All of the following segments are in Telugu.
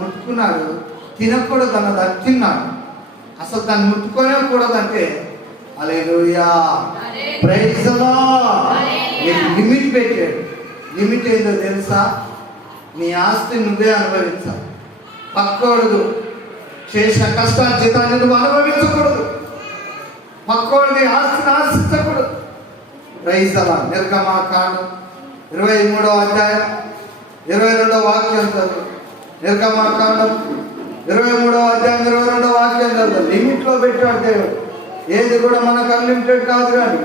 ముట్టుకున్నాడు, తినకూడదు అన్నది అది తిన్నాడు. అసలు దాన్ని ముట్టుకొనే కూడదంటే హల్లెలూయా, ప్రైజ్ ది లార్డ్. లిమిట్ పెట్టాడు. లిమిట్ ఏందో తెలుసా? నీ ఆస్తి నువ్వే అనుభవించాలి. పక్కోడు చేసిన కష్టార్జితాన్ని నువ్వు అనుభవించకూడదు. పక్కోడిని ఆస్తిని ఆశించకూడదు. Praise the lord. నిర్గమాకాండం 23వ అధ్యాయం 22వ వాక్యం చదువు. నిర్గమాకాండం 23వ అధ్యాయం 22వ వాక్యం చదువు. లిమిట్లో పెట్టాడు దేవుడు. ఏది కూడా మనకు అన్లిమిటెడ్ కాదు. కానీ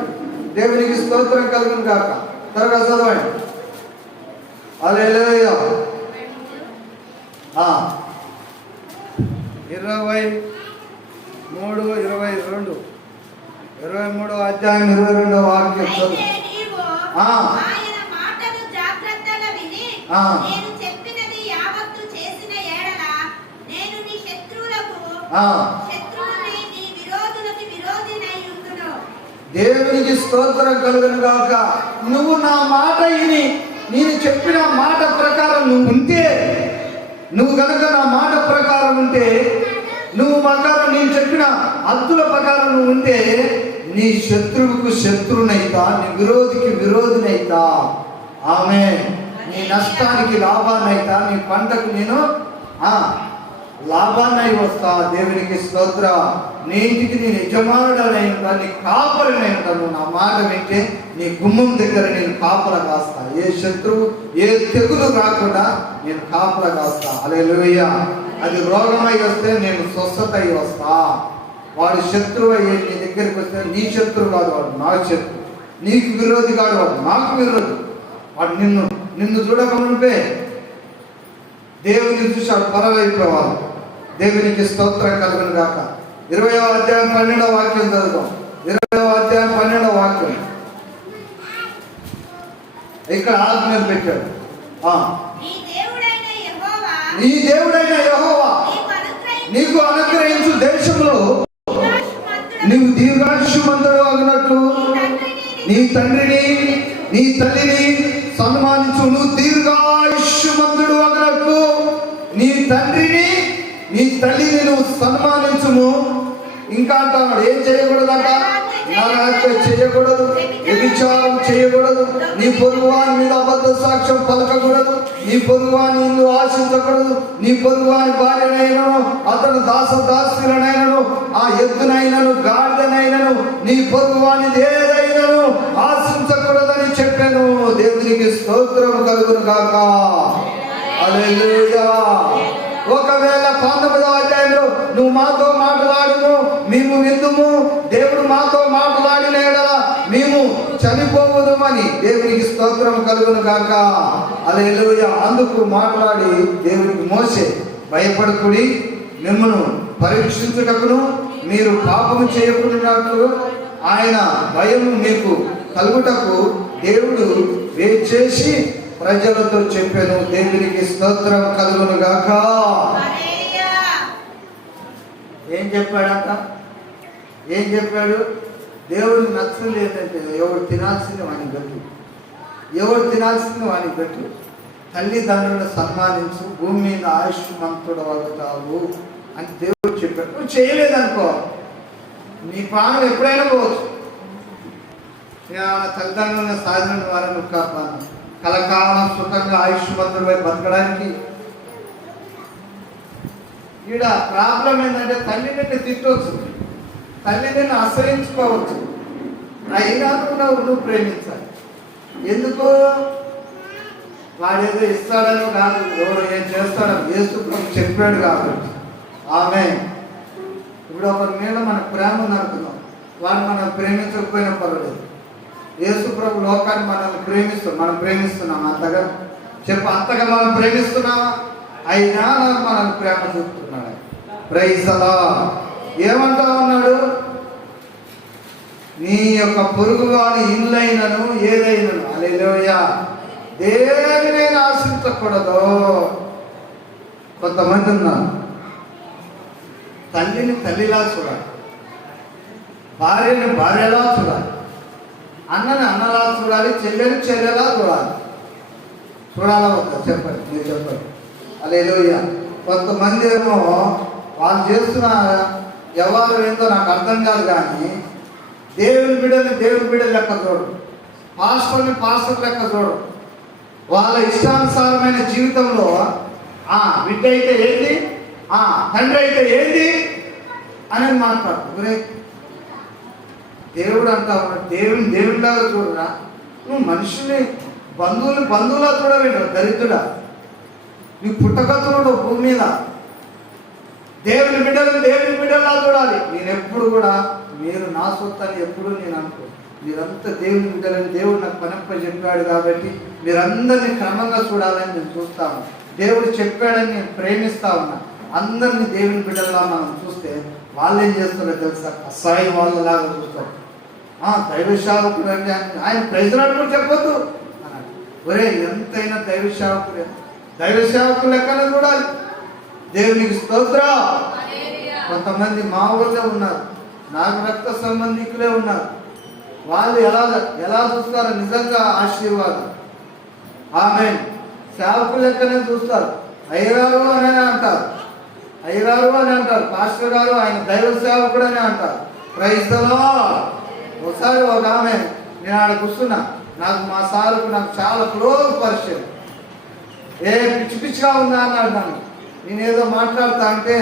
దేవునికి స్తోత్రం కలుగును కాక. త్వరగా చదవండి. హల్లెలూయా. 23వ అధ్యాయం 22వ వాక్యం చదువు. దేవునికి స్తోత్రం కలుగును గాక. నువ్వు నా మాట విని నేను చెప్పిన మాట ప్రకారం నువ్వు ఉంటే, నువ్వు కనుక నా మాట ప్రకారం ఉంటే, నువ్వు ప్రకారం నేను చెప్పిన హద్దుల ప్రకారం నువ్వు ఉంటే, నీ శత్రువుకు శత్రువునైతా, నీ విరోధికి విరోధినైతా. ఆమేన్. నీ నష్టానికి లాభాన్నైతా, నీ పంటకు నేను లాభాన్నై వస్తా. దేవునికి స్తోత్ర. నీటికి నేను యజమానుడనై ఉంటా, నీ కాపరినై ఉంటా. నువ్వు నా మాట వింటే నీ గుమ్మం దగ్గర నేను కాపల కాస్తా. ఏ శత్రువు ఏ తెగులు రాకుండా నేను కాపల కాస్తా. హల్లెలూయా. అది రోగమై వస్తే నేను స్వస్థత అయి వస్తా. వాడు శత్రువు అయ్యి నీ దగ్గరికి వస్తే నీ శత్రువు కాదు, వాడు నా శత్రువు. నీకు విరోధి కాదు, వాడు నాకు విరోధి. వాడు నిన్ను చూడకముందే దేవుని చూసి వాడు పరవైపోవాలి. దేవునికి స్తోత్రం కలుగును గాక. 20వ అధ్యాయం 12వ వాక్యం చదువుతాం. 20వ అధ్యాయం 12వ వాక్యం. ఇక్కడ ఆజ్ఞలు పెట్టాడు. నీ దేవుడైన యెహోవా నీకు అనుగ్రహించు దేశంలో నీవు దీర్ఘాయుష్మంతుడు అగినట్లు నీ తండ్రిని నీ తల్లిని సన్మానించు. నువ్వు దీర్ఘాయుష్మంతుడు అగినట్లు నీ తండ్రిని నీ తల్లిని నువ్వు సన్మానించుము. ఇంకా అంటున్నాడు, ఏం చేయకూడదట? నరహత్య చేయకూడదు, వ్యభిచారం చేయకూడదు, నీ పొరుగువాని మీద అబద్ధ సాక్ష్యం పలకకూడదు, నీ పొరుగువాని ఇల్లు ఆశించకూడదు, నీ పొరుగువాని భార్యనైనను అతను దాసులనైనను ఆ ఎద్దునైనను గాడిదనైనను నీ పొరుగువానిది ఏదైనను ఆశించకూడదని చెప్పాను. దేవునికి స్తోత్రం కలుగును గాక. హల్లెలూయా. ఒకవేళ 19వ అధ్యాయంలో నువ్వు మాతో మాట్లాడును, మేము విందుము, దేవుడు మాతో మాట్లాడిన యెడల మేము చనిపోవుదుమని. దేవునికి స్తోత్రం కలుగును గాక. హల్లెలూయా. అందుకు మాట్లాడి దేవునికి మోసే, భయపడకుడి, మిమ్మల్ని పరీక్షించుటకును మీరు పాపము చేయకున్నట్లు ఆయన భయము మీకు కలుగుటకు దేవుడు వేచేసి ప్రజలతో చెప్పాను. దేవునికి స్తోత్రం కలుగును గాక. ఏం చెప్పాడంట? ఏం చెప్పాడు? దేవుడికి నచ్చలేదు ఏంటంటే, ఎవడు తినాల్సింది వానికి పెట్టు, ఎవడు తినాల్సింది వానికి పెట్టు, తల్లిదండ్రులను సన్మానించు, భూమి మీద ఆయుష్మంతుడు అవుతావు అని దేవుడు చెప్పాడు. నువ్వు చేయలేదనుకో నీ ప్రాణం ఎప్పుడైనా పోవచ్చు. తల్లిదండ్రులను సాధిన ద్వారా నువ్వు కాపాడు కలకాలం సుఖంగా ఆయుష్మంతుడిపై బతకడానికి. ఈడ ప్రాబ్లం ఏంటంటే తల్లిని తిట్టవచ్చు, తల్లిని ఆశ్రయించుకోవచ్చు, అయినా నువ్వు ప్రేమించాలి. ఎందుకు? వాడేదో ఇస్తాడని కాదు, ఎవరు ఏం చేస్తాడని యేసు ప్రభు చెప్పాడు కాబట్టి. ఆమె ఇప్పుడు ఒకరి మీద మనకు ప్రేమ నడుపుతున్నాం, వాడు మనం ప్రేమించకపోయినా పర్వాలేదు. యేసు ప్రభు లోకాన్ని మనల్ని మనం ప్రేమిస్తున్నాం అంతగా చెప్పు, అంతగా మనం ప్రేమిస్తున్నామా? అయినా మనల్ని ప్రేమ చూపుతున్నాడు. Praise the Lord. ఏమంటా ఉన్నాడు? నీ యొక్క పొరుగు వాని ఇల్లైనను ఏదైనను, హల్లెలూయా, దేనినైనా ఆశించకూడదు. కొంతమంది ఉన్నారు, తల్లిని తల్లిలా చూడాలి, భార్యని భార్యలా చూడాలి, అన్నని అన్నలా చూడాలి, చెల్లెని చెల్లెలా చూడాలి. చూడాలా వద్దా? చెప్పండి, మీరు చెప్పండి. హల్లెలూయా. కొంతమంది ఏమో వాళ్ళు చేస్తున్న వ్యవహారం ఏందో నాకు అర్థం కాదు, కానీ దేవుని బిడ్డలు లెక్క చూడరు, పాస్టర్ లెక్క చూడరు. వాళ్ళ ఇష్టానుసారమైన జీవితంలో బిడ్డ అయితే ఏంటి, తండ్రి అయితే ఏంటి అని మాట్లాడు. దేవుడు అంటా ఉన్నాడు, దేవుడిలాగా చూడరా, నువ్వు మనుషుల్ని బంధువులా చూడవేంట దరిద్రుడా, నీ పుట్టగతుడు భూమి మీద. దేవుని బిడ్డలా చూడాలి. నేను ఎప్పుడు కూడా మీరు నా సొత్తు అని ఎప్పుడు నేను అనుకో. మీరంతా దేవుని బిడ్డలని దేవుడు నాకు పనప్ప చెప్పాడు కాబట్టి మీరందరినీ క్రమంగా చూడాలని నేను చూస్తాను. దేవుడు చెప్పాడని నేను ప్రేమిస్తా ఉన్నా. అందరినీ దేవుని బిడ్డలా మనం చూస్తే వాళ్ళు ఏం చేస్తారో తెలుసా, కసాయి వాళ్ళలాగా చూస్తారు. దైవ సేవకుడు అంటే ఆయన ప్రైజ్లాడు కూడా చెప్పొద్దు అన్నాడు. ఒరే ఎంతైనా దైవ సేవకులు లెక్కనే చూడాలి. దేవునికి స్తోత్రం. కొంతమంది మా ఊళ్ళో ఉన్నారు, నాకు రక్త సంబంధికులే ఉన్నారు. వాళ్ళు ఎలా చూస్తారో నిజంగా ఆశీర్వాదం. ఆమేన్. సేవకులు లెక్కనే చూస్తారు. అయ్యగారు అని అంటారు, పాస్టర్ గారు ఆయన దైవ సేవకుడు అని అంటారు. Praise the Lord. ఒకసారి ఒక ఆమె, నేను ఆడ కూర్చున్నా, మా సారుకు నాకు చాలా క్లోజ్ పరిచయం. పిచ్చిగా ఉందా అన్నాడు నన్ను. నేనేదో మాట్లాడుతా అంటే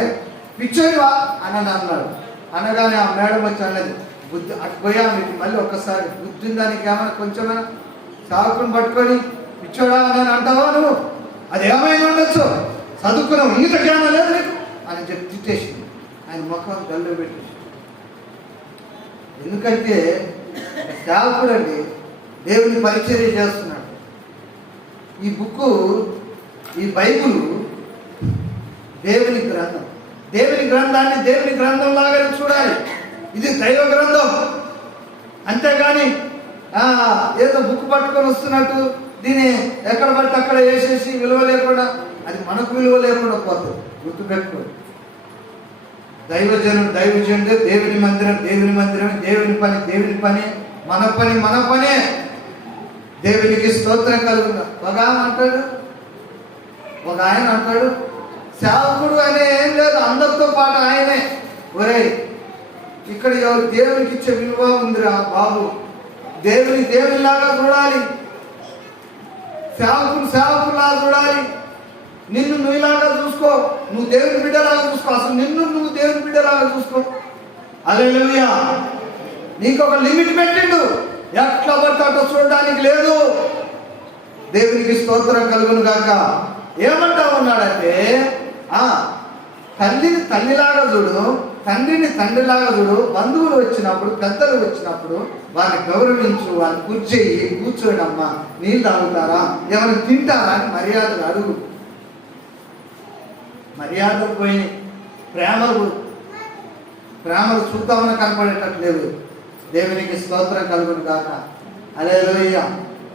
పిచ్చోనివా అని అన్నాడు. అనగానే ఆ మేడం వచ్చి అన్నది, బుద్ధి అటు పోయా మీకు మళ్ళీ ఒక్కసారి బుద్ధి దానికి ఏమైనా కొంచెమైనా సాకుని పట్టుకొని పిచ్చోడా అని అంటావా నువ్వు, అది ఏమైనా ఉండొచ్చు, చదువుకున్నావు, ఇంత జ్ఞానం లేదు నీకు అని చెప్పి తిట్టేసింది. ఆయన ముఖం గల్లు పెట్టేసి. ఎందుకంటే సేవకుడు అండి దేవుని పరిచర్య చేస్తున్నాడు. ఈ బుక్కు, ఈ బైబుల్ దేవుని గ్రంథాన్ని దేవుని గ్రంథం లాగానే చూడాలి. ఇది దైవ గ్రంథం. అంతేగాని ఏదో బుక్ పట్టుకొని వస్తున్నట్టు దీన్ని ఎక్కడ పడితే అక్కడ వేసేసి విలువ లేకుండా, అది మనకు విలువ లేకుండా పోతుంది. గుర్తుపెట్టుకోండి. దైవజనుడు దేవుని మందిరం, దేవుని పని, మన పనే. దేవునికి స్తోత్రం కలుగుతా. ఒక ఆయన అంటాడు, సేవకుడు అనే ఏం లేదు, అందరితో పాటు ఆయనే. ఒరే ఇక్కడ ఎవరు దేవునికి ఇచ్చే విలువ ఉందిరా బాబు. దేవునిలాగా చూడాలి, సేవకులాగా చూడాలి. నిన్ను నువ్వు ఇలాగా చూసుకో, నువ్వు దేవుని బిడ్డలాగా చూసుకో. అసలు నువ్వు దేవుని బిడ్డలాగా చూసుకో. హల్లెలూయా. నీకు ఒక లిమిట్ పెట్టిండు, ఎట్లా పడితే అట్లా చూడడానికి లేదు. దేవునికి స్తోత్రం కలుగును గాక. ఏమంటా ఉన్నాడంటే, తల్లిని తల్లిలాగా చూడు, తండ్రిని తండ్రిలాగా చూడు. బంధువులు వచ్చినప్పుడు, పెద్దలు వచ్చినప్పుడు వారిని గౌరవించు, వారిని కూర్చోడమ్మా, నీళ్ళు తాగుతారా, ఏమైనా తింటారా అని మర్యాదలు అడుగు. మర్యాదలు పోయి ప్రేమలు చూద్దామని కనపడేటట్టు లేవు. దేవునికి స్తోత్రం కలుగును కాక. హల్లెలూయా.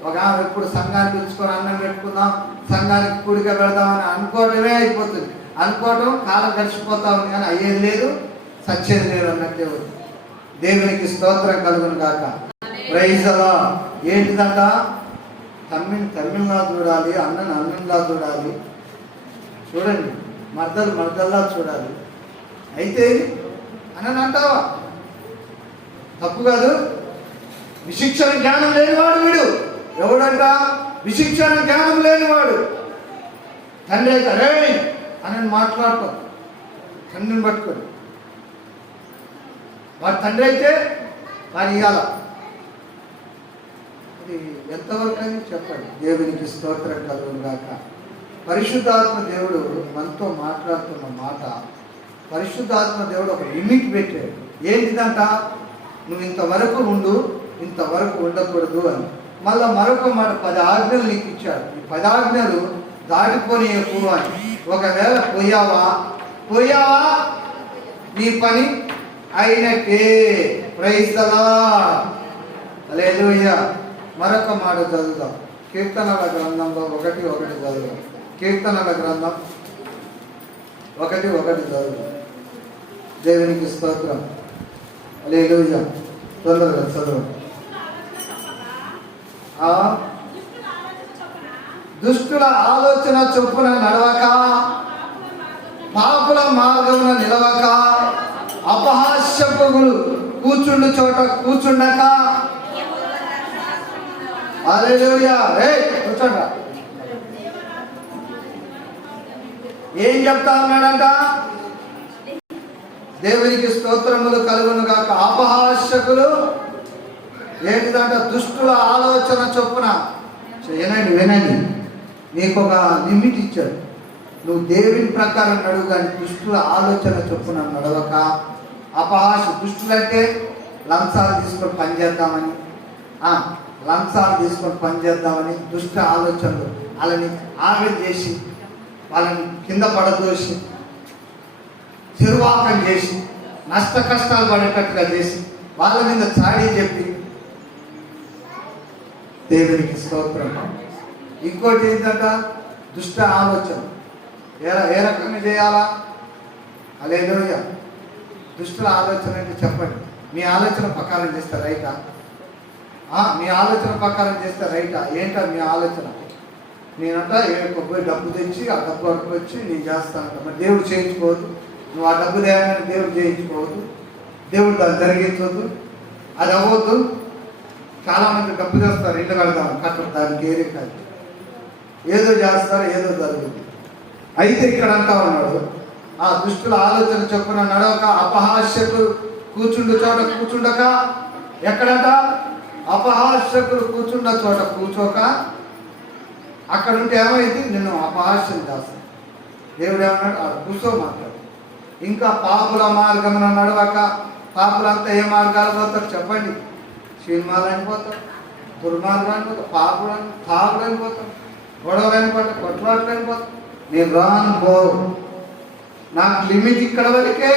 ఒక ఆమె ఎప్పుడు సంఘాన్ని పిలుచుకొని అన్నం పెట్టుకుందాం, సంఘానికి కూడిక పెడదామని అనుకోవడమే అయిపోతుంది. అనుకోవటం కాలం గడిచిపోతా ఉంది, కానీ అయ్యేది లేదు, సచ్చేది లేదు అన్నట్టే ఉంది. దేవునికి స్తోత్రం కలుగును కాక. Praise the Lord. ఏంటిదంట, తమ్మిలా చూడాలి, అన్నంలా చూడాలి. చూడండి, మర్దల్లా చూడాలి. అయితే అని అంటావా? తప్పు కాదు. విశిక్షణ జ్ఞానం లేనివాడు వీడు. ఎవడంట? విశిక్షణ జ్ఞానం లేనివాడు. తండ్రి అయితే అరే అని మాట్లాడతాం, తండ్రిని పట్టుకొని. వాడి తండ్రి అయితే వారి ఇయ్యాల. అది ఎంతవరకు అని చెప్పండి. దేవునికి స్తోత్రం కలుగును గాక. పరిశుద్ధాత్మ దేవుడు మనతో మాట్లాడుతున్న మాట, పరిశుద్ధాత్మ దేవుడు ఒక లిమిట్ పెట్టాడు. ఏంటిదంట? నువ్వు ఇంతవరకు ఉండు, ఇంతవరకు ఉండకూడదు అని. మళ్ళా మరొక మాట, 10 ఆజ్ఞలు నీకు ఇచ్చాడు. ఈ 10 ఆజ్ఞలు దాటిపోని ఎక్కువ అని. ఒకవేళ పోయావా నీ పని అయినట్టే. Praise the Lord. హల్లెలూయా. మరొక మాట చదువుదాం. కీర్తనల గ్రంథంలో 1:1 చదువుదాం. కీర్తనల గ్రంథం 1:1 చదువుదాం. దేవునికి స్తోత్రం. హల్లెలూయా. తొందరగా చదువు. దుష్టుల ఆలోచన చొప్పున నడవక మార్గమున నిలవక, అపహాస్యపులు కూర్చుండు చోట కూర్చుండక. హల్లెలూయా. కూర్చోండి. ఏం చెప్తా ఉన్నాడంట? దేవునికి స్తోత్రములు కలుగును గాక. అపహాస్యకులు ఏంటిదంట? దుష్టుల ఆలోచన చొప్పున. వినండి, నీకు ఒక లిమిట్ ఇచ్చాడు. నువ్వు దేవుని ప్రకారం నడువు, కానీ దుష్టుల ఆలోచన చొప్పున నడవక. అపహాస్య, దుష్టులంటే లంచాలు తీసుకొని పనిచేద్దామని, లంచాలు తీసుకొని పనిచేద్దామని దుష్ట ఆలోచనలు వాళ్ళని ఆవిరి చేసి, వాళ్ళని కింద పడదోసి, నిర్వాహకం చేసి, నష్ట కష్టాలు పడేటట్టుగా చేసి, వాళ్ళ మీద చాడీ చెప్పి. దేవునికి స్తోత్రం. ఇంకోటి ఏంటంట? దుష్ట ఆలోచన. ఏ రకంగా చేయాలా? హల్లెలూయా. దుష్టుల ఆలోచన అంటే చెప్పండి. మీ ఆలోచన ప్రకారం చేస్తే రైటా? మీ ఆలోచన ప్రకారం చేస్తే రైటా? ఏంటా మీ ఆలోచన? నేనంట పోయి డబ్బు తెచ్చి ఆ డబ్బు అడుకొచ్చి నేను చేస్తానంట. మరి దేవుడు చేయించుకోవద్దు. నువ్వు ఆ డబ్బు తేగానే దేవుడు చేయించుకోవద్దు, దేవుడు దాన్ని జరిగించవద్దు, అది అవ్వద్దు. చాలామంది డబ్బు చేస్తారు, ఇల్లు కడదాం, కట్టడం, దానికి ఏరే కాదు, ఏదో చేస్తారు, ఏదో జరుగుతుంది. అయితే ఇక్కడ అంటా ఉన్నాడు, ఆ దుష్టుల ఆలోచన చొప్పున నడవక, అపహాస్యకులు కూర్చుండు చోట కూర్చుండక. ఎక్కడట? అపహాస్యకులు కూర్చుండ చోట కూర్చోక. అక్కడ ఉంటే ఏమైంది? నిన్ను అపహాస్యం చేస్తాను. దేవుడు ఏమన్నాడు? ఆ కూర్చో మాట్లాడు. ఇంకా పాపుల మార్గమున నడవక. పాపులంతా ఏ మార్గాలు పోతారు చెప్పండి? సినిమాలు అనిపోతారు, దుర్మార్గాలు అనిపోతారు, పాపులు తాగులు అనిపోతారు, గొడవలు అనిపోతారు, కొట్లాట్లు అనిపోతారు. నేను రాను పో, నాకు లిమిట్ ఇక్కడ వరకే.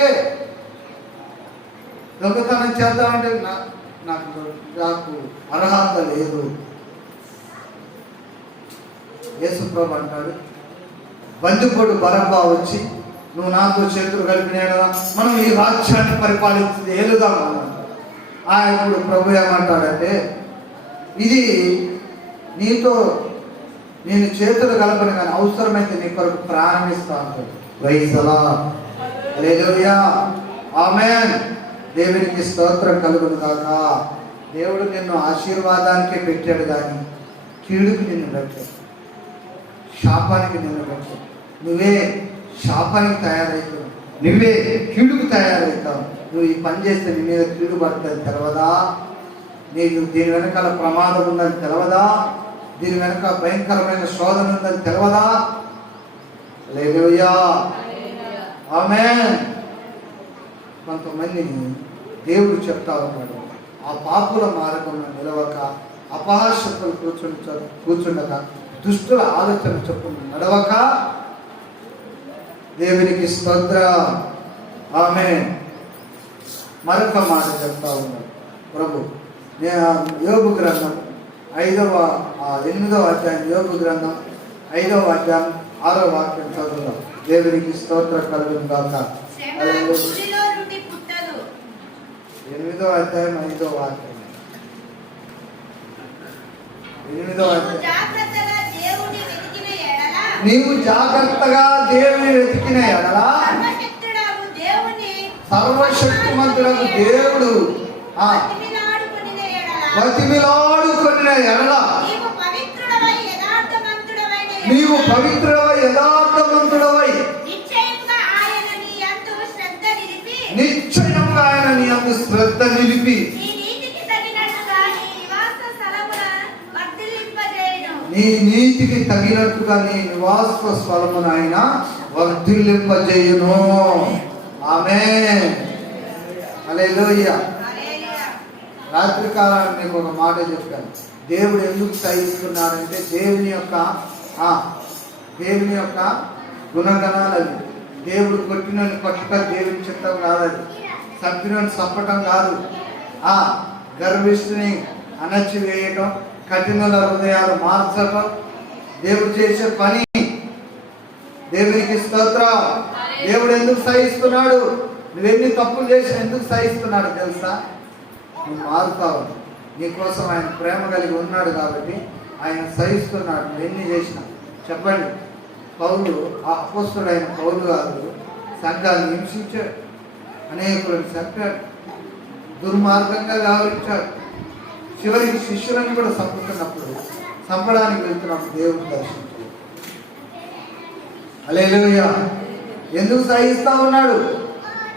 దొంగతనం చేద్దామంటే నాకు అర్హత లేదు. యేసుప్రభు అంటాడు, బంధుకోడు బరబ్బా వచ్చి నువ్వు నాతో చేతులు కలిపినాడు, మనం ఈ రాజ్యాన్ని పరిపాలించింది ఏలుదాం అన్నాడు. ఇప్పుడు ప్రభు ఏమంటాడంటే, ఇది నీతో నేను చేతులు కలపను, కానీ అవసరమైతే నీ కొరకు ప్రారంభిస్తా అంటాడు. ప్రైజ్ అలాడ్. హల్లెలూయా. ఆమేన్. దేవునికి స్తోత్రం కలుగును గాక. దేవుడు నిన్ను ఆశీర్వాదానికే పెట్టాడు, కానీ కీడుకు నిన్ను పెట్టాడు, శాపానికి నిన్ను పెట్టాడు. నువ్వే శాపానికి తయారవుతావు, నువ్వే కీడుకు తయారవుతావు. నువ్వు ఈ పని చేస్తే నీ మీద కీడు పడుతుంది తెలవదా? నీకు దీని వెనకాల ప్రమాదం ఉందని తెలవదా? దీని వెనక భయంకరమైన శోధన ఉందని తెలవదా? హల్లెలూయా. ఆమేన్. కొంతమందిని దేవుడు చెప్తా ఉన్నాడు, ఆ పాపుల మార్గంలో నిలవక, అపహాస్యకులు కూర్చుండక, దుష్టుల ఆలోచన చొప్పున నడవక. దేవునికి స్తోత్రం. ఆమేన్. మరొక మాట చెప్తా ఉన్నాడు ప్రభు. యోబు గ్రంథం 8వ అధ్యాయం, యోబు గ్రంథం 5వ అధ్యాయం 6వ వాక్యం చదువుదాం. దేవునికి స్తోత్రం కలుగును గాక. 8వ అధ్యాయం 5వ వాక్యం. 8వ అధ్యాయం. నీవు జాగ్రత్తగా దేవుని వెతికిన ఎడల, సర్వశక్తిమంతుడగు దేవుడు బతిమిలాడుకొనిన ఎడల, నీవు పవిత్రుడవై యథార్థవంతుడవై నిశ్చయంగా ఆయన నీ యందు శ్రద్ధ నిలిపి నీ నీతికి తగినట్టుగా నీ నివాస స్థలమును ఆయన వర్ధిల్లింపజేయును. ఆమేన్. హల్లెలూయా. రాత్రి కాలాన్ని నీకు ఒక మాట చెప్పాను. దేవుడు ఎందుకు సహిస్తున్నాడంటే దేవుని యొక్క గుణగణాలు అవి. దేవుడు కొట్టినని కొట్టడం దేవుని చిత్తం కాదు, చంపినని చంపటం కాదు, గర్విష్ఠుని అణచివేయటం, కఠినల హృదయాలు మార్చటం దేవుడు చేసే పని. దేవునికి స్తోత్రం. దేవుడు ఎందుకు సహిస్తున్నాడు? నువ్వెన్ని తప్పులు చేసి ఎందుకు సహిస్తున్నాడు తెలుసా? నువ్వు మారుతావు. నీకోసం ఆయన ప్రేమ కలిగి ఉన్నాడు కాబట్టి ఆయన సహిస్తున్నాడు. నువ్వు ఎన్ని చేసినా. చెప్పండి, పౌలు, ఆ అపోస్తుడైన పౌలు గారు సంఘాన్ని హింసించాడు, అనేకులను చంపాడు, దుర్మార్గంగా వ్యవహరించాడు. చివరికి శిష్యులను కూడా చంపడానికి వెళ్తున్నప్పుడు దేవుడు దర్శించాడు. హల్లెలూయా. ఎందుకు సహిస్తా ఉన్నాడు?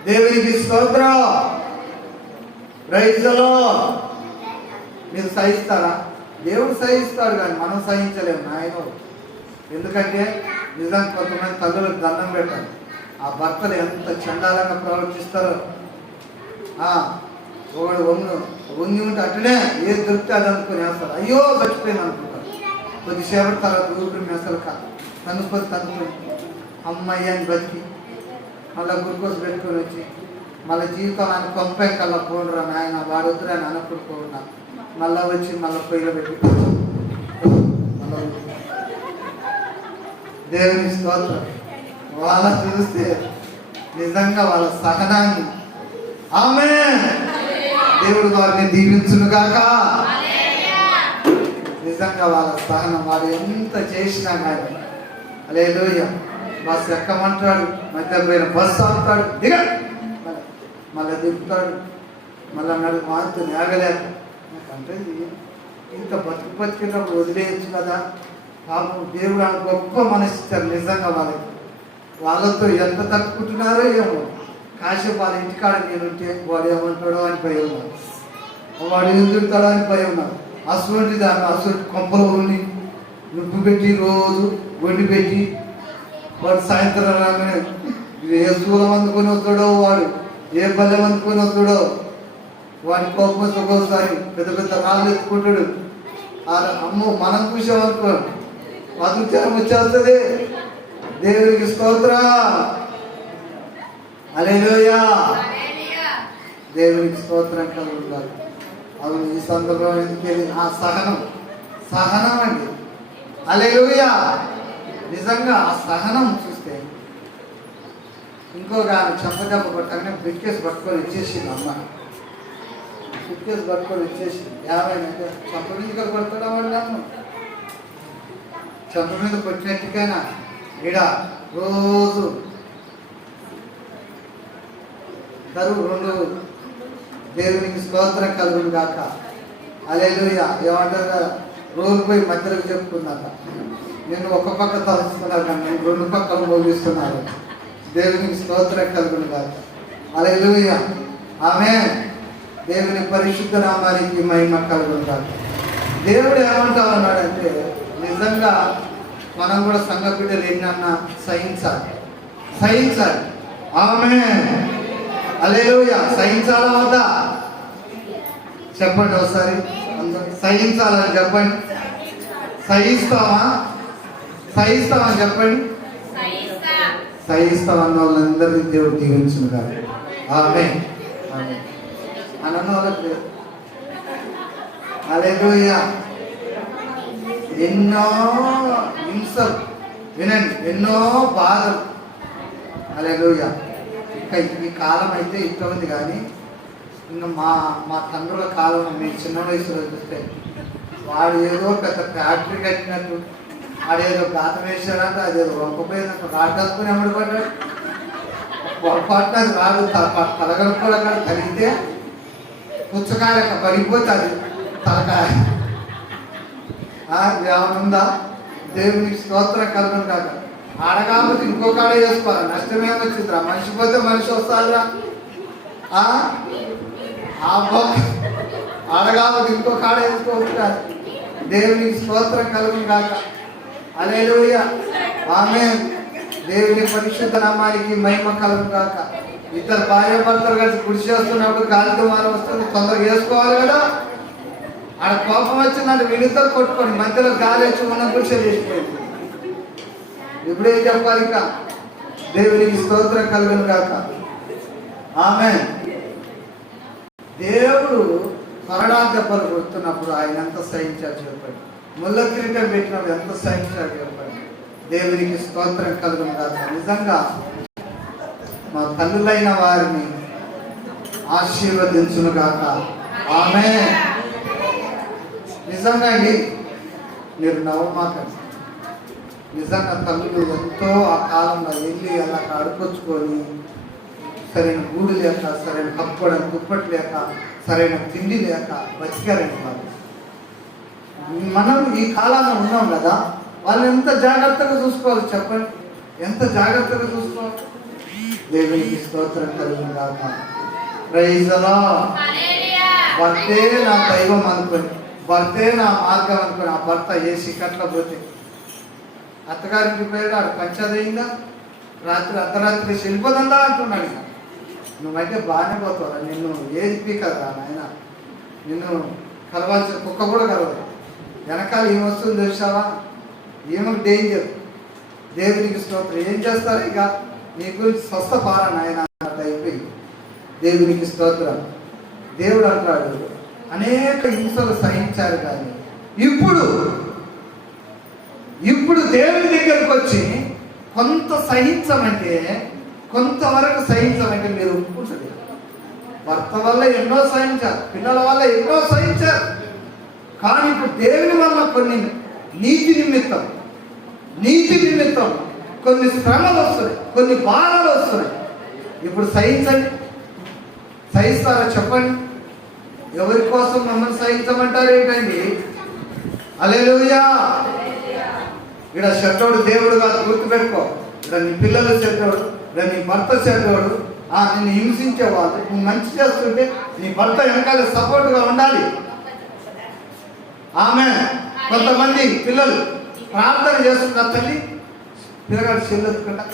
దేవునికి స్తోత్రం. Praise the Lord. మీరు సహిస్తారా? దేవుడు సహిస్తాడు, కానీ మనం సహించలేము నాయన. ఎందుకంటే నిజంగా కొంతమంది తల్లులకు దండం పెట్టాలి. ఆ భర్తలు ఎంత చండాలంగా ప్రవర్తిస్తారో. ఒకడు వంగి ఉంటే అట్లనే ఏది దొరికితే అది అనుకుని వేస్తారు. అయ్యో చచ్చిపోయింది అనుకుంటారు. కొద్దిసేపటి తర్వాత ఊరికి అసలు తనుకొని అమ్మాయి అని బతికి మళ్ళీ గురికోసం పెట్టుకొని వచ్చి మళ్ళీ జీవితాన్ని కొంపై కల్లా పోండ్రా నాయన వాడు వద్దురా అని అనుకుంటున్నా మళ్ళీ వచ్చి మళ్ళీ పొయ్యిలో పెట్టి మళ్ళీ దేవుని స్తోత్రం. వాళ్ళ చూస్తే నిజంగా వాళ్ళ సహనాన్ని ఆమేన్ దేవుడు వారిని దీవించును గాక. నిజంగా వాళ్ళ సహనం వాడు ఎంత చేసినా కానీ హల్లెలూయా. బస్సు ఎక్కమంటాడు, మధ్య పోయిన బస్సు ఆపుతాడు, దిగ మళ్ళీ దిగుతాడు, మళ్ళీ నడు మారుతూ ఆగలేక. అంటే ఇంత బతికినప్పుడు వదిలేయచ్చు కదా. పాపం దేవుడు ఆ గొప్ప మనసిచ్చారు నిజంగా వాళ్ళతో ఎంత తట్టుకుంటున్నారో ఏమో. కాసేపు వాళ్ళ ఇంటికాడ నేనుంటే వాడు ఏమంటాడో అని భయం ఉన్నారు, వాడు ఏం తిరుగుతాడో అని భయం ఉన్నారు. అటువంటి కొంపలో ఉండి నువ్వు పెట్టి రోజు వండి పెట్టి వాడు సాయంత్రం రాగానే ఏ స్థూలం అందుకొని వస్తాడో, వాడు ఏ బల్లెం అందుకొని వస్తాడో, వాడి కోపం వస్తే ఒక్కోసారి పెద్ద పెద్ద రాళ్ళు ఎత్తుకుంటాడు. అమ్మో మనం చూసామనుకో అదృష్టం వచ్చేస్తుంది. దేవునికి స్తోత్రం. హల్లెలూయా. దేవునికి స్తోత్రం కలుగుతారు. అవును, ఈ సందర్భం ఎందుకు ఆ సహనం అండి. హల్లెలూయా. నిజంగా ఆ సహనం చూస్తే ఇంకొక చెంపదెబ్బ కొట్టగానే బ్రిక్కేసి పట్టుకొని ఇచ్చేసింది అమ్మ. బ్రిక్కేసి పట్టుకొని ఇచ్చేసింది 50 అంటే చెంప మీద కొడతాడా వాడు నన్ను? చెంప మీద కొట్టినట్టుకైనా ఈడ రోజు కరువు 2 దేవునికి స్తోత్రం కలుగును గాక. హల్లెలూయా. ఏమంటారు కదా, రోజు పోయి మధ్యలోకి చెప్పుకుందాక నేను ఒక పక్క తలుస్తున్నాను కానీ నేను 2 పక్కలు మోగిస్తున్నాను. దేవునికి స్తోత్రం కలుగును గాక. హల్లెలూయా. ఆమేన్. దేవుని పరిశుద్ధ నామానికి మహిమ కలుగును గాక. దేవుడు ఏమంటా ఉన్నాడంటే నిజంగా మనం కూడా సంఘ బిడ్డలు ఎన్నన్నా సహించాలి. ఆమేన్. హల్లెలూయా. సహించాలా వద్దా చెప్పండి ఒకసారి. సహించాలని చెప్పండి. సహిస్తామని చెప్పండి. సహిస్తామన్న వాళ్ళందరినీ దేవుడు దీవించును కాదు. ఆమేన్. అన్న వాళ్ళకి హల్లెలూయా. ఎన్నో హింసలు వినండి, ఎన్నో బాధలు. హల్లెలూయా. ఇంకా ఈ కాలం అయితే ఇట్లా ఉంది, కానీ ఇంకా మా తండ్రుల కాలం మేము చిన్న వయసులో చూస్తే వాడు ఏదో పెద్ద ఫ్యాక్టరీ కట్టినట్టు వాడేదో గాతం వేసాడంటే అదేదో వంకపోయినట్టు రాటనుకుని ఎమ్మడిపడ్డాడు. పొరపాటున అది రాడు తలగలు కూడా అక్కడ తగిలితే పుచ్చకాయ పడిపోతే అది తలకాయ ఏమనుందా? దేవునికి స్తోత్రం కలుగును కాక. ఆడకాకపోతే ఇంకొక ఆడ చేసుకోవాలి, నష్టమేమొచ్చిందిరా? మనిషి పోతే మనిషి వస్తారా? ఆడకాకపోతే ఇంకొక ఆడ వేసుకోవచ్చు. దేవునికి స్తోత్రం కలుగును కాక. హల్లెలూయా. ఆమేన్. దేవుని పరిశుద్ధ నామానికి మహిమ కలుగును కాక. ఇద్దరు భార్య భర్తలు కలిసి గుడి చేస్తున్నప్పుడు గాలితో మారం వస్తుంది, తొందరగా వేసుకోవాలి కదా. ఆడ కోపం వచ్చిందంటే వీళ్ళిద్దరు కొట్టుకొని మధ్యలో గాలి వచ్చి ఉన్న గుడిసె చేసిపోయింది. ఇప్పుడేం చెప్పాలి? ఇంకా దేవునికి స్తోత్రం కలుగును కాక. ఆమేన్. దేవుడు కొరడా దెబ్బలు కొడుతున్నప్పుడు ఆయన ఎంత సహించాడు చెప్పండి. ముళ్ళ కిరీటం పెట్టినప్పుడు ఎంత సహించాడు చెప్పండి. దేవునికి స్తోత్రం కలుగును కాక. నిజంగా మా తల్లులైన వారిని ఆశీర్వదించును గాక. ఆమేన్. నిజంగా అండి, మీరు నవ్వమాకండి. నిజంగా తల్లులు ఎంతో ఆ కాలంలో వెళ్ళి అలా అడుకొచ్చుకొని సరైన గూడు లేక, సరైన కప్పుకోవడం దుప్పటి లేక, సరైన తిండి లేక బతికారండి వాళ్ళు. మనం ఈ కాలంలో ఉన్నాం కదా, వాళ్ళు ఎంత జాగ్రత్తగా చూసుకోవాలి చెప్పండి, ఎంత జాగ్రత్తగా చూసుకోవాలి. దేవునికి స్తోత్రం కలుగును గాక. Praise the Lord. భర్తే నా దైవం అనుకొని, భర్తే నా మార్గం అనుకొని ఆ భర్త ఏ సిక్కట్లో పోతే అత్తగారికి పోయాడు, ఆడు పంచదయిందా, రాత్రి అర్ధరాత్రి వెళ్ళిపోతుందా అంటున్నాడు. నువ్వైతే బాగానే పోతావురా, నిన్ను ఏది పీకదా నాయన, నిన్ను కలవాల్సిన కుక్క కూడా కలవదు. వెనకాల ఏం వస్తుంది చూసావా, ఏమో డేంజర్. దేవునికి స్తోత్రం. ఏం చేస్తారు ఇక, నీ గురించి స్వస్థ పారా నాయన అన్నట్టు అయిపోయింది. దేవునికి స్తోత్రం. దేవుడు అంటాడు అనేక హింసలు సహించారు, కానీ ఇప్పుడు దేవుని దగ్గరకు వచ్చి కొంత సహించమంటే, కొంతవరకు సహించమంటే మీరు ఒప్పుకుంటుంది. భర్త వల్ల ఎన్నో సహించారు, పిల్లల వల్ల ఎన్నో సహించారు, కానీ ఇప్పుడు దేవుని వల్ల కొన్ని నీతి నిమిత్తం కొన్ని శ్రమలు వస్తున్నాయి, కొన్ని భారాలు వస్తున్నాయి. ఇప్పుడు సహించండి. సహిస్తారా చెప్పండి? ఎవరి కోసం మమ్మల్ని సహించమంటారు ఏంటండి? హల్లెలూయా. ఇక్కడ చెడ్డోడు దేవుడు కాదు, గుర్తుపెట్టుకో. ఇక్కడ నీ పిల్లలు చెడ్డోడు, ఇక్కడ నీ భర్త చెడ్డోడు, నిన్ను హింసించేవాళ్ళు. నువ్వు మంచి చేస్తుంటే నీ భర్త వెనకాల సపోర్ట్గా ఉండాలి. ఆమె కొంతమంది పిల్లలు ప్రార్థన చేస్తున్నారు, తల్లి పిల్లగాడు చెల్లెత్తుకుంటా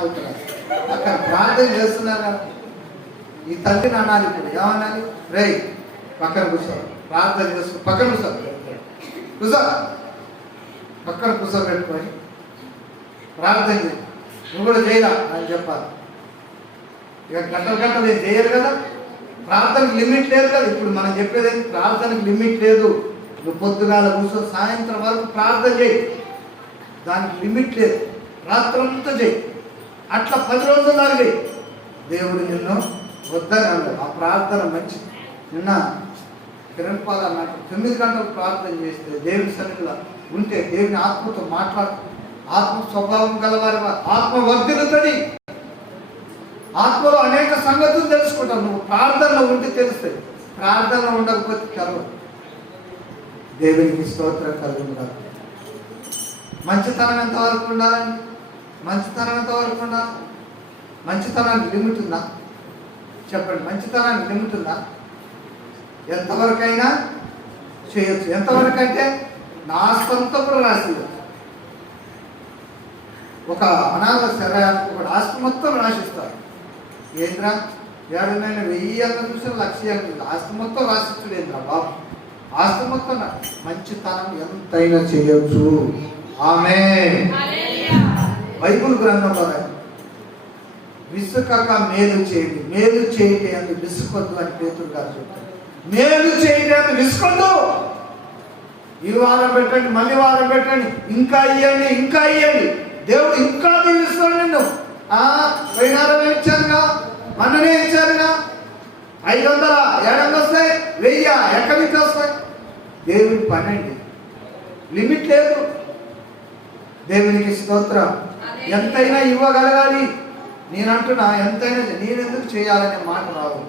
అవుతున్నారు, అక్కడ ప్రార్థన చేస్తున్నారు కదా. ఈ తల్లిని అనాలి, ఇప్పుడు ఏమనాలి? రే పక్కన కూర్చో, ప్రార్థన చేస్తూ పక్కన కూర్చో పక్కన కూర్చోబెట్టుకొని ప్రార్థన చేయి. నువ్వు కూడా చేయరా అని చెప్పాలి. ఇక గంటలు నేను చేయరు కదా, ప్రార్థనకు లిమిట్ లేదు కదా. ఇప్పుడు మనం చెప్పేది ప్రార్థనకు లిమిట్ లేదు. నువ్వు పొద్దుగాల కూర్చో, సాయంత్రం వరకు ప్రార్థన చేయి, దానికి లిమిట్ లేదు. రాత్రంతా చేయి, అట్లా 10 రోజుల దాకా చేయి. దేవుడు నిన్ను వద్దని అన్నాడు. ఆ ప్రార్థన మంచిది. నిన్న కిరణ్ పాల నాకు 9 గంటలు ప్రార్థన చేస్తే, దేవుని సన్నిధిలో ఉంటే, దేవుని ఆత్మతో మాట్లాడు, ఆత్మ స్వభావం గలవారి ఆత్మ వర్ధిల్లుతుంది. ఆత్మలో అనేక సంగతులు తెలుసుకుంటావు. నువ్వు ప్రార్థనలో ఉంటే తెలుస్తాయి, ప్రార్థనలో ఉండకపోతే కలవు. దేవునికి స్తోత్రం కలుగును గాక. మంచితనం ఎంతవరకు ఉండాలని? మంచితనం ఎంతవరకు ఉండాలి? మంచితనానికి లిమిట్ ఉందా చెప్పండి? మంచితనానికి లిమిట్ ఉందా? ఎంతవరకైనా చేయొచ్చు. ఎంతవరకు అంటే నా ఆస్తంతా కూడా రాసివ్వచ్చు. ఒక అనాథ శరీరానికి ఒక ఆస్తి మొత్తం రాసిస్తారు. ఏంద్రా ఏడనైనా 1000 నిమిషాలు 1,00,000 ఆస్తి మొత్తం రాసిచ్చుడేంద్రా బాబు, ఆస్తి మొత్తం. మంచితనం ఎంతైనా చేయొచ్చు. ఆమేన్. బైబిల్ గ్రంథంలో విసుకక మేలు చేయండి, మేలు చేయండి అని విసుకొద్దు అని పేతురు గారు చెప్తారు. మేలు చేయండి అని విసుకొద్దు. ఈ వారం పెట్టండి, మళ్ళీ వారం పెట్టండి, ఇంకా ఇయ్యండి. దేవుడు ఇంకా దీవిస్తాడు నిన్ను. 2000 ఇచ్చారుగా, మొన్ననే ఇచ్చారుగా. 500 700 వస్తాయి, 1000 ఎక్కడి నుంచి వస్తాయి? దేవుడి పని అండి, లిమిట్ లేదు. దేవునికి స్తోత్రం. ఎంతైనా ఇవ్వగలగాలి. నేనంటున్నా ఎంతైనా. నేనెందుకు చేయాలనే మాట రావు.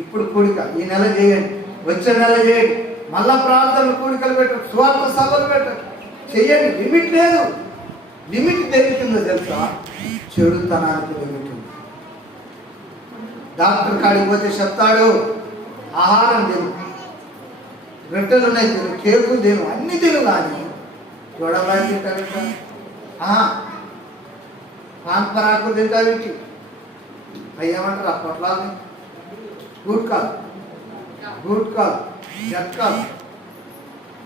ఇప్పుడు కూడిక ఈ నెల చేయండి, వచ్చే నెల చేయండి, మళ్ళా ప్రార్థనలు కూడికలు పెట్టండి, స్వార్థ సభలు పెట్టండి, చెయ్యండి. లిమిట్ లేదు. లిమిట్ దేనికిందో తెలుసా? చెడుతనానికి లిమిట్ ఉంది. డాక్టర్ కాడికి పోతే చెప్తాడు, ఆహారం తిను, రొట్టెలు ఉన్నాయి తిను, కేకులు తిను, అన్ని తిను. కానీ చూడబాయి తింటాడు, పాన్పరాకులు తింటావిటి, అయ్యేమంటారు ఆ పొట్లాలని గుట్కాలు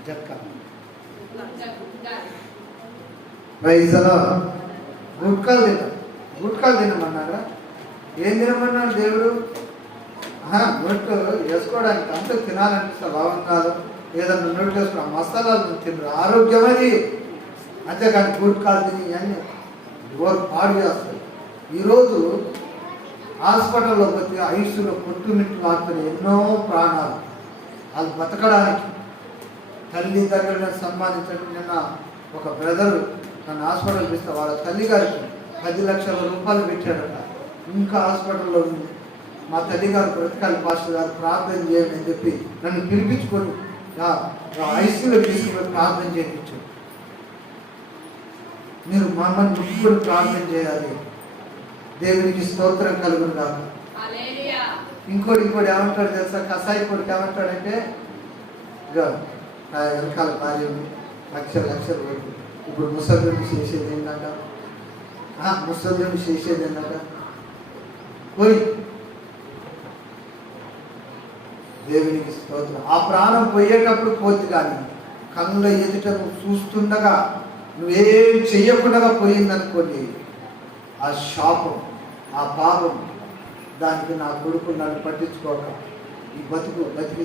జట్కాలు రైజలో గుట్కాలు తినమన్నారా? ఏం తినమన్నాడు దేవుడు? నోట్లు వేసుకోవడానికి అంత తినాలనిపిస్తే భావం కాదు. ఏదన్నా నోట్లు వేసుకున్నా మసాలాలు తినరు, ఆరోగ్యమది. అంతేకాని గుట్కాలు తిని ఇవన్నీ ఎవరు పాడు చేస్తారు. ఈరోజు హాస్పిటల్లో పోతే ఐసీలో కొట్టుమిట్టు ఆడుతున్న ఎన్నో ప్రాణాలు. వాళ్ళు బతకడానికి తల్లిదండ్రులను సన్మానించడం. నిన్న ఒక బ్రదర్ నన్ను హాస్పిటల్ ఇస్తే వాళ్ళ తల్లి గారికి 10 లక్షల రూపాయలు పెట్టాడట. ఇంకా హాస్పిటల్లో ఉంది. మా తల్లి గారు బ్రతకాలి పాస్టర్ గారు ప్రార్థన చేయండి అని చెప్పి నన్ను పిలిపించుకొని ఐసీలో తీసుకుని ప్రార్థన చేయించాడు. మీరు మమ్మల్ని ముట్టుకొని ప్రార్థన చేయాలి. దేవునికి స్తోత్రం కలుగును కాదు. ఇంకోటి ఏమంటాడు తెలుసా? కసాయి కొడుకు ఏమంటాడంటే వెనకాల భార్య లక్షలు రోడ్డు. ఇప్పుడు ముసలిని చేసేది ఏంటంట? ముసలిని చేసేది ఏంటంట? పోయి దేవునికి స్తోత్రం. ఆ ప్రాణం పోయేటప్పుడు పోతుంది, కానీ కళ్ళ ఎదుట నువ్వు చూస్తుండగా నువ్వేం చెయ్యకుండా పోయిందనుకోండి, ఆ శాపం, ఆ పాపం, దానికి నా కొడుకు నన్ను పట్టించుకోక ఈ బతికి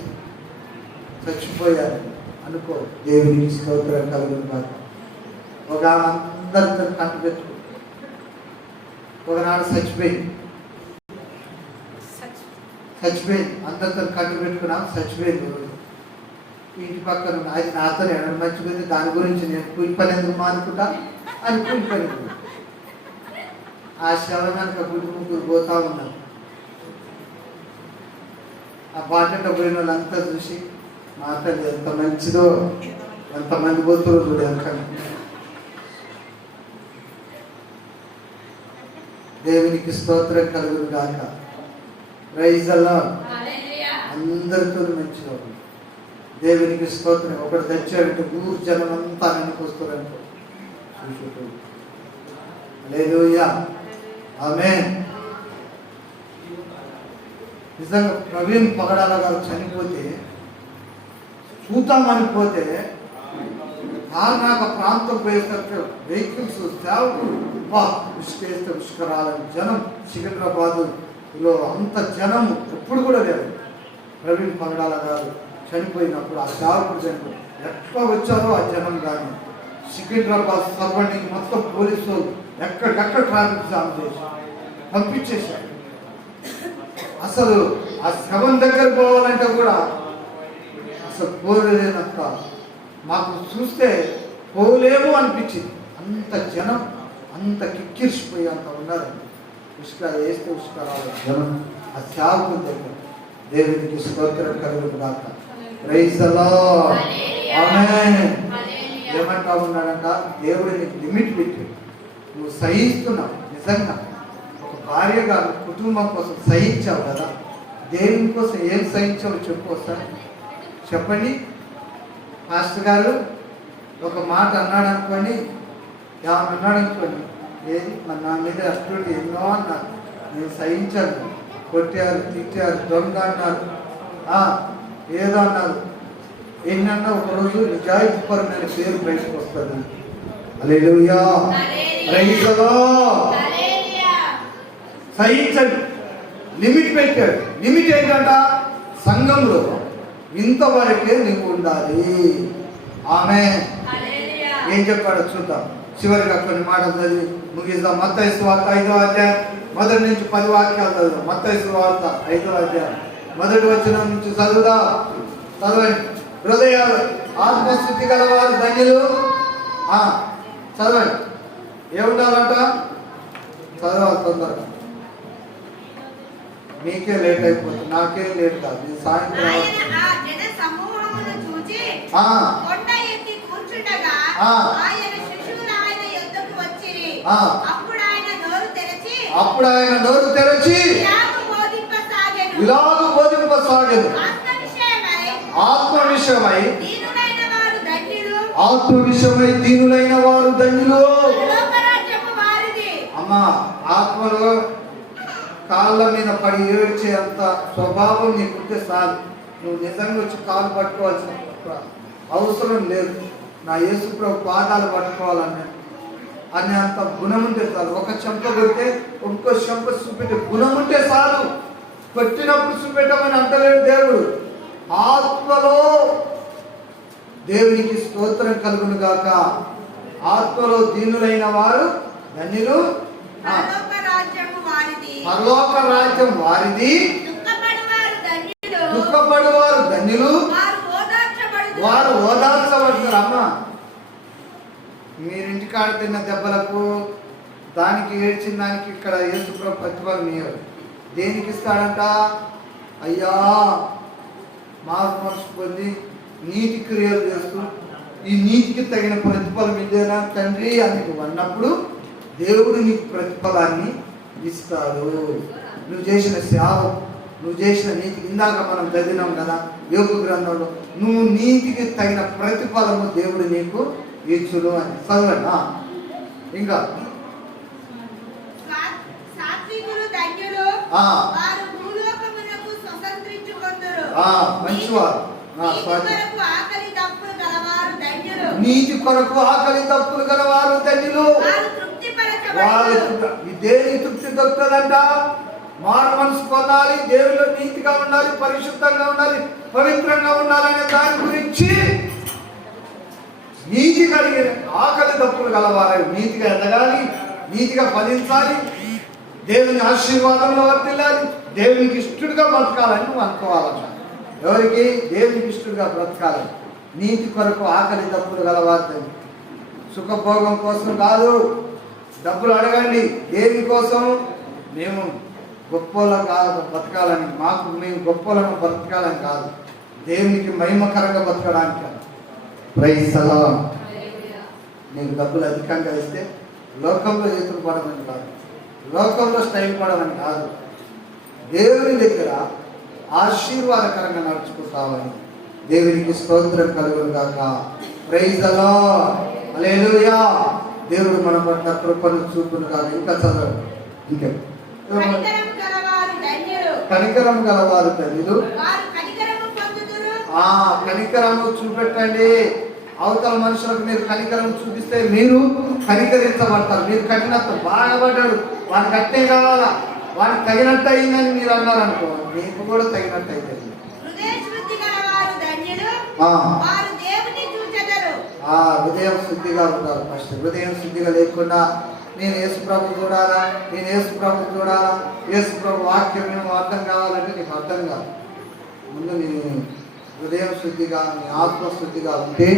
చచ్చిపోయారు అనుకో. దేవునికి స్తోత్రం కలుగును కాక. ఒక అందరితో కంట పెట్టుకో. ఒకనాడు చచ్చిపోయింది, అందరితో కంట పెట్టుకున్నాం. చచ్చిపోయింది. ఇంటి పక్కన అది నాతో ఎక్కడ మర్చిపోయింది, దాని గురించి నేను కూలి పని ఎందుకు మానుకుంటా అని కూలి పని. ఆ శవం కనుక ముగ్గురు పోతా ఉన్నారు. ఆ బాటంట పోయిన వాళ్ళంతా చూసి మాట్లాడి ఎంత మంచిదో, ఎంతమంది పోతున్నారు చూడు వెనకని. దేవునికి స్తోత్రం కలుగును గాక. Praise the Lord. అందరితో మంచిగా ఉంది. దేవునికి స్తోత్రం. ఒకటి తెచ్చాడంటే ఊరు జనం అంతా ఆయనకు వస్తారంటే హల్లెలూయా, ఆమేన్. నిజంగా ప్రవీణ్ పగడాల గారు చనిపోతే చూద్దామని పోతే కారణాక ప్రాంతం పోయేసరికి వెహికల్స్ సేవకులు ఉష్కేస్తే ఉష్కరాలని జనం. సికింద్రాబాదులో అంత జనం ఎప్పుడు కూడా లేదు. ప్రవీణ్ పగడాల గారు చనిపోయినప్పుడు ఆ సేవకుడు చనిపోయి ఎట్లా వచ్చారో ఆ జనం. కానీ సికింద్రాబాద్ సర్వండికి మొత్తం పోలీసు ఎక్కడెక్కడ ట్రాఫిక్ జామ్ చేసి పంపించేశారు. అసలు ఆ శవం దగ్గర పోవాలంటే కూడా అసలు పోలేనంత, మాకు చూస్తే పోలేము అనిపించింది. అంత జనం, అంత కిక్కిరిసిపోయి అంత ఉన్నారు. ఉష్క వేస్తే ఉష్కరాలు జనం ఆ సేవకుల దగ్గర. దేవునికి స్తోత్రం కలుగును గాక. ప్రైజ్ ది లార్డ్, ఆమేన్. ఏమంటా ఉన్నాడంట? దేవుడు నీకు లిమిట్ పెట్టాడు. నువ్వు సహిస్తున్నావు. నిజంగా ఒక భార్యగా కుటుంబం కోసం సహించావు కదా. దేవుని కోసం ఏం సహించావో చెప్పుకొస్తాను. చెప్పండి. మాస్టర్ గారు ఒక మాట అన్నాడు అనుకోండి, అన్నాడు అనుకోండి, ఏది నా మీద అటువంటి ఎన్నో అన్నారు, నేను సహించాను. కొట్టారు, తిట్టారు, దొంగ అన్నారు, ఏదో అన్నారు. ఏంటన్నా ఒకరోజు నిజాయితీ పరమైన పేరు బయటకు వస్తుంది. హల్లెలూయా, ప్రైజ్ ది లార్డ్. సహించండి. లిమిట్ పెట్టాడు. లిమిట్ ఏంటంట? సంఘంలో ఇంతవరకే నీకు ఉండాలి. ఆమేన్. ఏం చెప్పాడో చూద్దాం. చివరిగా కొన్ని మాటలు చదివి ముగిద్దాం. మత్తయి సువార్త 5వ అధ్యాయం మొదటి నుంచి 10 వాక్యాలు చదువుదాం. మత్తయి సువార్త 5వ అధ్యాయం మొదటి వచనం నుంచి చదువుదాం. చదవండి. హృదయాలు ఆత్మస్థితి గలవారు ధన్యులు. చదవండి. ఏముండాలంట? చదవాలి తొందరగా. మీకే లేట్ అయిపోతుంది, నాకేం లేట్ కాదు. నేను సాయంత్రం అప్పుడు ఆయన నోరు తెరచి ఇలాగు బోధింపసాగెను. ఆత్మ విషయమై దీనులైన వారు ధన్యులు. అమ్మా, ఆత్మలో కాళ్ళ మీద పడి ఏడ్చే అంత స్వభావం నీకుంటే చాలు. నువ్వు నిజంగా వచ్చి కాళ్ళు పట్టుకోవాల్సిన అవసరం లేదు. నా యేసుప్రభు పాదాలు పట్టుకోవాలన్నా అనే అంత గుణం ఉంటే చాలు. ఒక చెంప కొడితే ఇంకో చెంప చూపెట్టే గుణం ఉంటే చాలు. కొట్టినప్పుడు చూపెట్టమని అంటలేడు దేవుడు. ఆత్మలో దేవునికి స్తోత్రం కలుగును గాక. ఆత్మలో దీనులైన వారు ధన్యులు. పరలోక రాజ్యం వారిది. దుఃఖపడువారు ధన్యులు, వారు ఓదార్చబడతారు. అమ్మ, మీరింటికాడ తిన్న దెబ్బలకు దానికి ఏడ్చిన దానికి ఇక్కడ యేసుప్రభు ప్రతిఫలం ఇయ్యడు. దేనికి ఇస్తాడంట? అయ్యా మారు మనసు పొంది నీతి క్రియలు చేస్తూ ఈ నీతికి తగిన ప్రతిఫలం ఇదేనా తండ్రి అని అన్నప్పుడు దేవుడు నీకు ప్రతిఫలాన్ని ఇస్తాడు. నువ్వు చేసిన సేవ, నువ్వు చేసిన నీతికి, ఇందాక మనం చదివినాం కదా యోగ గ్రంథంలో, నువ్వు నీతికి తగిన ప్రతిఫలము దేవుడు నీకు ఇచ్చును అని చదవండి. ఇంకా మంచివారు, నీతి కొరకు ఆకలి తప్పులు గలవారు ధన్యులు. దేని తృప్తి దొరుకుతుందంట? మారు మనసు పొందాలి, దేవుళ్ళు నీతిగా ఉండాలి, పరిశుద్ధంగా ఉండాలి, పవిత్రంగా ఉండాలనే దాని గురించి నీతి కలిగిన ఆకలి తప్పులు గలవారు నీతిగా ఎదగాలి, నీతిగా ఫలించాలి, దేవుని ఆశీర్వాదంలో వర్తిల్లాలి, దేవునికి ఇష్టడుగా బ్రతకాలని నువ్వు అనుకోవాలన్న. ఎవరికి? దేవునికి ఇష్టడుగా బ్రతకాలి. నీతి కొరకు ఆకలి తప్పులు గలవారు. సుఖభోగం కోసం కాదు, డబ్బులు అడగండి. దేనికోసం? మేము గొప్పలను కాదు బ్రతకాలని, మేము గొప్పలను బ్రతకాలని కాదు, దేవునికి మహిమకరంగా బ్రతకడానికి. Praise the Lord. నీకు డబ్బులు అధికంగా ఇస్తే లోకంలో చేతులు పడమని కాదు, లోకంలో స్టైల్ పడమని కాదు, దేవుని దగ్గర ఆశీర్వాదకరంగా నడుచుకుంటామని. దేవునికి స్తోత్రం కలుగును గాక. Praise the Lord. హల్లెలూయా. దేవుడు మన పట్ల కృపను చూపును కాదు. ఇంకా చదవండి. ఇంకా కనికరం గలవారు ధన్యులు. కనికరము చూపెట్టండి. అవతల మనుషులకు మీరు కనికరం చూపిస్తే మీరు కనికరించబడతారు. మీరు కఠినత్వం బాగా పడ్డాడు, వానికి అట్టే కావాలా, వానికి తగినట్టు అయిందని మీరు అన్నారు అనుకో, మీకు కూడా తగినట్టు అవుతుంది. హృదయం శుద్ధిగా ఉంటారు. ఫస్ట్ హృదయం శుద్ధిగా లేకుండా నేను యేసుప్రభు చూడాలా, నేను యేసుప్రభు చూడాలా, యేసుప్రభు వాక్యం ఏమో అర్థం కావాలంటే నీకు అర్థం కాదు. ముందు నీ హృదయం శుద్ధిగా, నీ ఆత్మశుద్ధిగా ఉంటే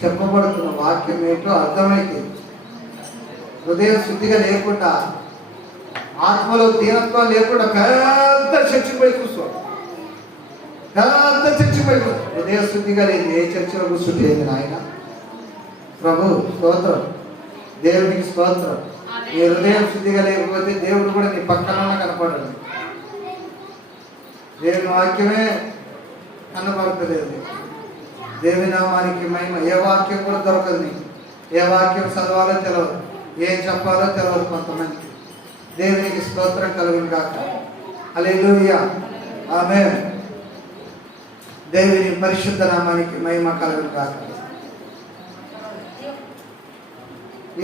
చెప్పబడుతున్న వాక్యం ఏంటో అర్థమైతే. హృదయం శుద్ధిగా లేకుండా, ఆత్మలో దీనత్వం లేకుండా పెద్ద చర్చిపోయి కూర్చోడు, పెద్ద చర్చిపోయి హృదయ శుద్ధిగా లేదు. ఏ చర్చలో కూర్చుంటేంది నాయన? ప్రభు స్తోత్రం, దేవునికి స్తోత్రం. నీ హృదయం శుద్ధిగా లేకపోతే దేవుడు కూడా నీ పక్కన కనపడదు. దేవుని వాక్యమే కనపడతలేదు. దేవుని నామానికి మహిమ. ఏ వాక్యం కూడా దొరకదు నీకు. ఏ వాక్యం చదవాలో తెలియదు, ఏం చెప్పాలో తెలియదు కొంతమందికి. దేవునికి స్తోత్రం కలుగును గాక. హల్లెలూయా. ఆమేన్. దేవుని పరిశుద్ధ నామానికి మహిమ కలుగును గాక.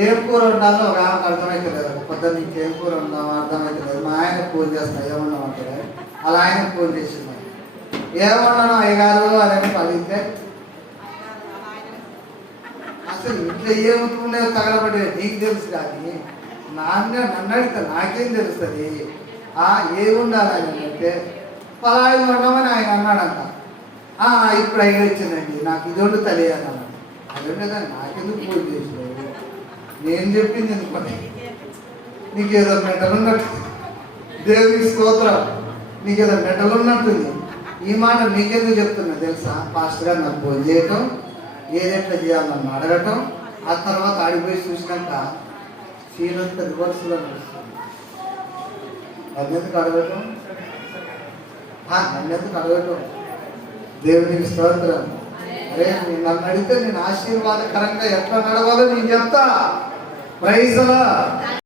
ఏం కూర ఉండాలో ఒక ఆమెకు అర్థమైతే లేదు. పొద్దున్న నీకు ఏం కూర ఉందామో అర్థమైతే లేదు. మా ఆయనకు ఫోన్ చేస్తా, ఏమన్నాం అంటే అలా ఆయనకు ఫోన్ చేసింది. ఏమన్నాను అయ్యగారు అని అడిగితే అసలు ఇంట్లో ఏమవుతుండేవో తగలబడి నీకు తెలుసు, కానీ నన్ను అడిగితే నాకేం తెలుస్తుంది? ఏమి ఉండాలని అంటే పలాయి ఉండమని ఆయన అన్నాడంట. ఇప్పుడు అయ్యి వచ్చిందండి, నాకు ఇది వండు తల్లి అని అన్నాడు. అది ఉండేదాన్ని నాకెందుకు ఫోన్ చేసినావు? నేను చెప్పింది ఎందుకంటే నీకేదో మెటల్ ఉన్నట్టు. దేవునికి స్తోత్రం. నీకేదో మెటల్ ఉన్నట్టుంది. ఈ మాట నీకెందుకు చెప్తున్నా తెలుసా? పాస్టర్ గారు నాకు ఫోన్ చేయటం, ఏదెట్లా చేయాలి నన్ను అడగటం, ఆ తర్వాత ఆడిపోయి చూసినాక సీన్ అంతా రివర్స్లో నడుస్తుంది. నన్నెందుకు అడగటం? నన్నెందుకు అడగటం? దేవునికి స్తోత్రం. అరే నన్ను అడిగితే నేను ఆశీర్వాదకరంగా ఎట్లా నడవాలో నేను చెప్తా. Praise the lord.